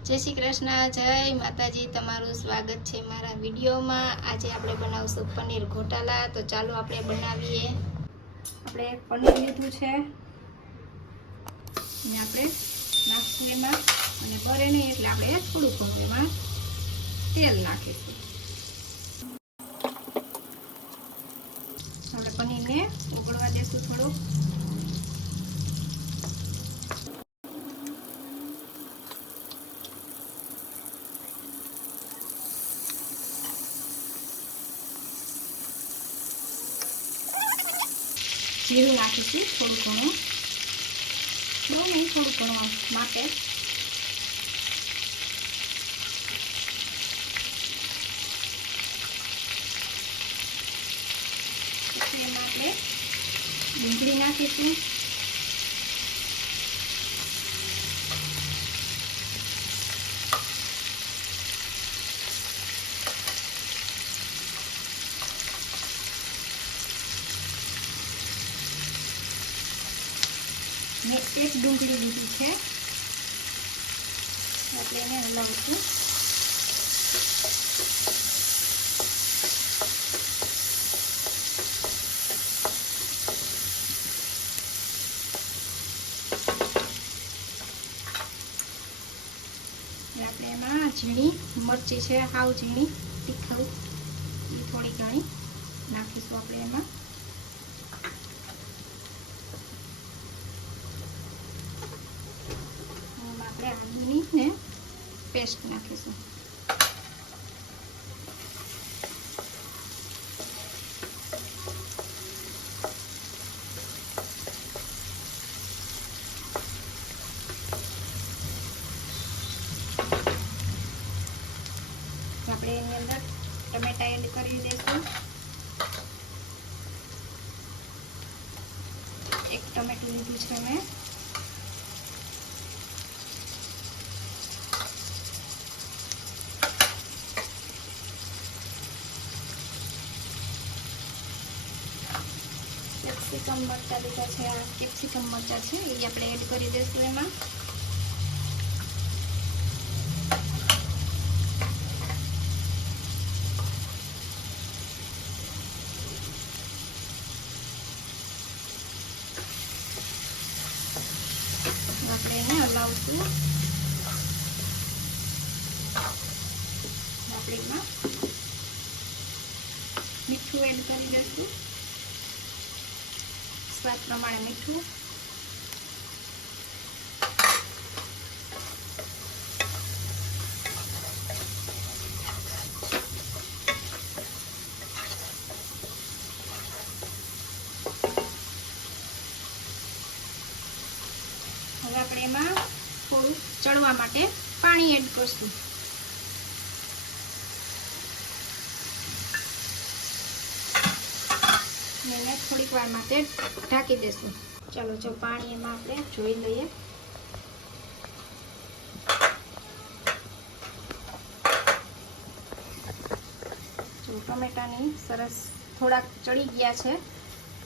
जय श्री कृष्ण। जय माताजी। तमारुं स्वागत है मारा विडियो में। आज આપણે બનાવશું પનીર ઘોટાલા। तो ચાલો આપણે બનાવીએ। આપણે પનીર લીધું છે અને આપણે નાખશું એમાં, અને બરે નહીં એટલે આપણે થોડું ઘણું એમાં તેલ નાખીશું। આપણે પનીરને ઓગળવા દેશું થોડું। जीरु नाखीशुं थोड़ुं घणुं, बहु नहीं थोड़ुं घणुं मापे। पछी एमां आपणे डુંગળી नाखीशुं। मैं एक डુંગળી લીધી છે, આપણે એને હલાવીશું। આપણે એમાં ઝીણી મરચી છે, હાવ ઝીણી તીખું, એ થોડી ઘણી નાખીશું આપણે એમાં। आलूनी ने पेस्ट नाखीशुं। आपणे एनी अंदर टमेटा एड करी दईशुं। एक टमेटું લીધું છે મેં। कैप्सिकम मरचा लीधा है, आ कैप्सिकम मरचा है ये आपणे एड करी देशुं एमां। आपणे एने हलावशुं। आपणे एमां मीठुं एड करी देशुं, स्वाद प्रमाणे मीठું। હવે આપણે એમાં થોડું ચડવા માટે પાણી એડ કરશું। એને થોડીક વાર માટે ઢાંકી દેશું। ચાલો જો પાણી એમાં આપણે જોઈ લઈએ। જો ટમેટાની સરસ થોડાક ચડી ગયા છે।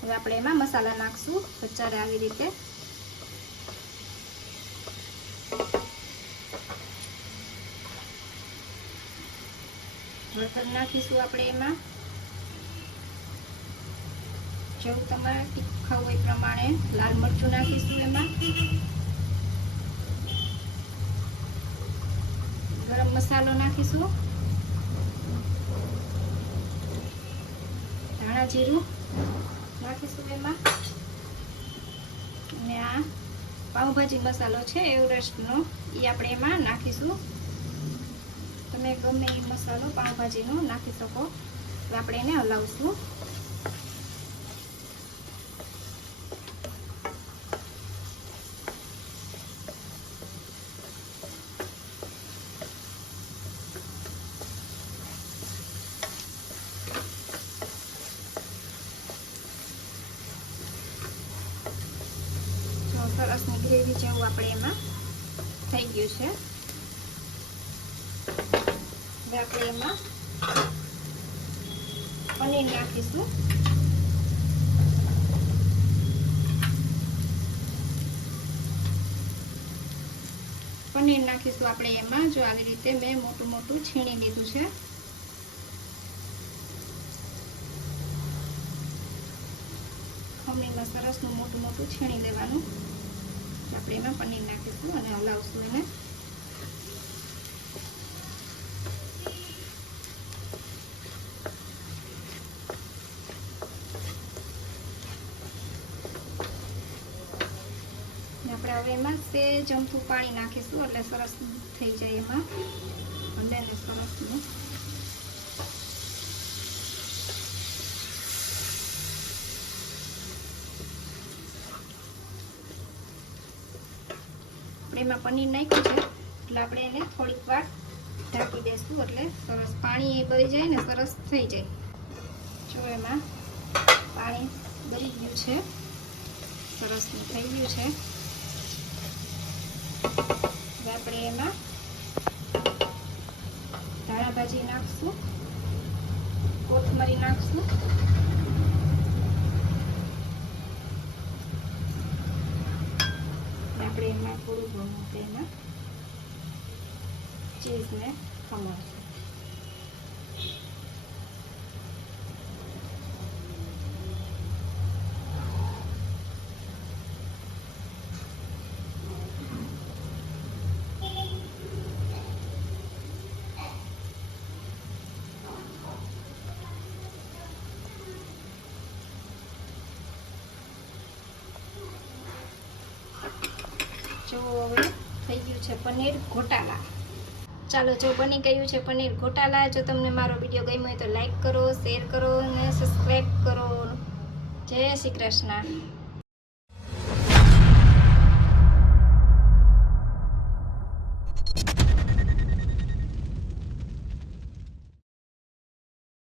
હવે આપણે એમાં મસાલા નાખશું વચારે આવી રીતે। હળદર નાખીશું આપણે એમાં। जो तमारे तीखा होय प्रमाणे लाल मरचुं नाखीशुं एमां। गरम मसालो नाखीशुं, धाणा जीरुं नाखीशुं एमां, अने आ पावभाजी मसालो छे एवरेस्टनो ए आपणे एमां नाखीशुं। तमे गमे ए मसालो पावभाजीनो नाखी शको। तो आपणे एने हलावशुं। સરસની ગ્રેવી જેવું આપણે એમાં થઈ ગયું છે। હવે આપણે એમાં પનીર નાખીશું। પનીર નાખી નાખીશું આપણે એમાં. જો આવી રીતે મેં મોટું મોટું છીણી લીધું છે. ખમણીમાં સરસનું મોટું મોટું છીણી લેવાનું. આપણે એમાં પનીર નાખીશું અને હલાવશું એને. આપણે હવે એમાં સેજ અમથું પાણી નાખીશું એટલે સરસ થઈ જાય એમાં અને સરસનું. એમાં પનીર નાખ્યું છે એટલે આપણે એને થોડીક વાર ઢાંકી દઈશું એટલે સરસ પાણી એ બળી જાય ને સરસ થઈ જાય. જો એમાં પાણી બળી ગયું છે, સરસ થઈ ગયું છે. હવે આપણે એમાં ધાણા ભાજી નાખશું, કોથમરી નાખશું. આપણે એમાં થોડું ઘણું તેમાં ચીઝને ખમણશું. જો હવે થઈ ગયું છે પનીર ગોટાલા. ચાલો, જો બની ગયું છે પનીર ગોટાલા. જો તમને મારો વિડીયો ગમ્યો હોય તો લાઈક કરો, શેર કરો અને સબસ્ક્રાઈબ કરો. જય શ્રી કૃષ્ણ.